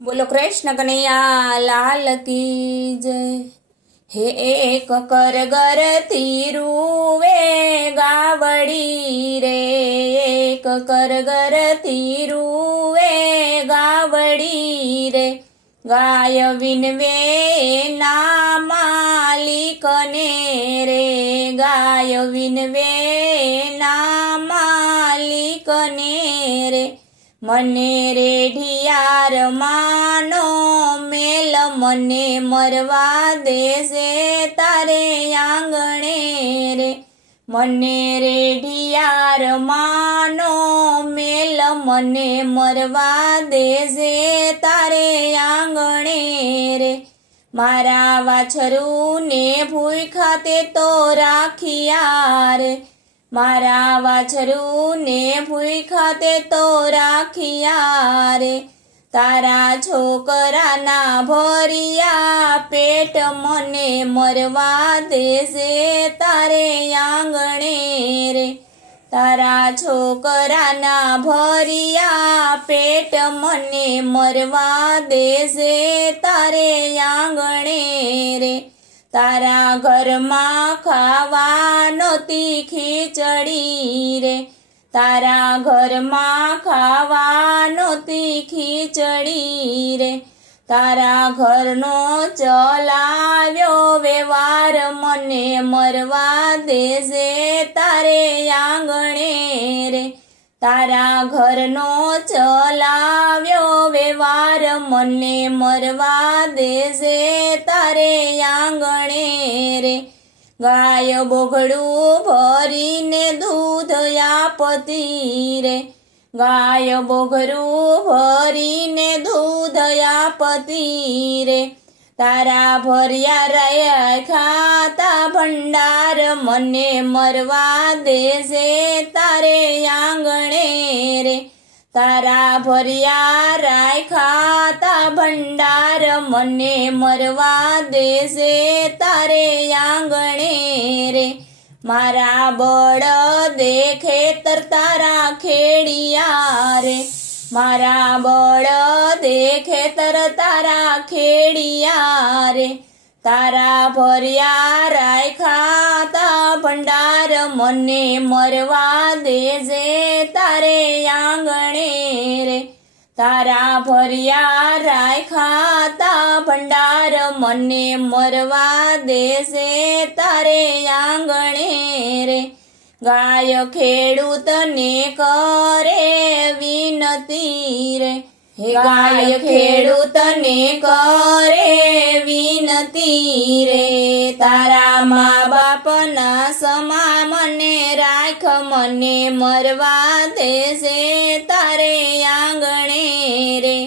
बोलो कृष्ण कन्हैया लाल की जय। हे एक कर गरती रूवे गावड़ी रे, एक कर गरती रूवे गावड़ी रे। गाय विनवे ना मालिक ने रे, गाय विनवे ना मालिक ने रे। मने रेढियार मानो मेल मने मरवा देसे तारे आंगणे रे। मने रेढियार मानो मेल मने मरवा देसे तारे आंगणे रे। मारा वाछरू ने भूखा ते तो राखिया रे, मारा वाछरू ने भूखा ते तो राखिया रे। तारा छोकरा ना भरिया पेट मने मरवा देसे तारे आंगणे रे। तारा छोकरा ना भरिया पेट मने मरवा देसे तारे आंगणे रे। तारा घर में खावानो तीखी चढ़ी रे, तारा घर में खावानो तीखी चढ़ी रे। तारा घर नो चलाव्यो व्यवहार मने मरवा देसे तारे आंगणे रे। तारा घर नो चलाव्यो व्यवहार मने मरवा देसे तारे आंगणे रे। गाय बोघड़ू भरीने दूध आपती रे, गाय बोघड़ू भरीने दूध आपती रे। तारा भरिया राख्या भंडार मने मरवा देसे तारे आंगणे रे। तारा भरिया राख्या भंडार मने मरवा देसे तारे आंगणे रे। मारा बड़ देखे तर तारा खेड़िया रे, मारा बड़ देखे तर तारा खेड़िया रे। तारा भरिया राख्या भंडार मने मरवा देसे तारे आंगणे रे। तारा भरिया राख्या भंडार मने मरवा देसे तारे आंगणे रे। गाय खेडूत ने करे विनती रे, गाय खेडूत ने करे विनती रे। तारा माँ बाप ना समा मने राख मने मरवा देसे तारे आंगणे रे।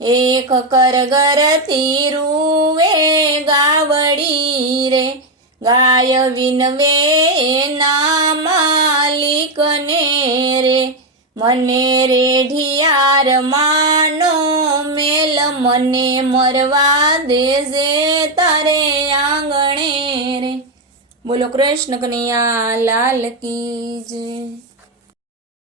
एक कर गरती रूवे गावड़ी रे, गाय विनवे ना मालिक ने रे। मने रेढियार मानो मेल मने मरवा देसे तारे आंगणे रे। बोलो कृष्ण कन्हैया लाल की जय।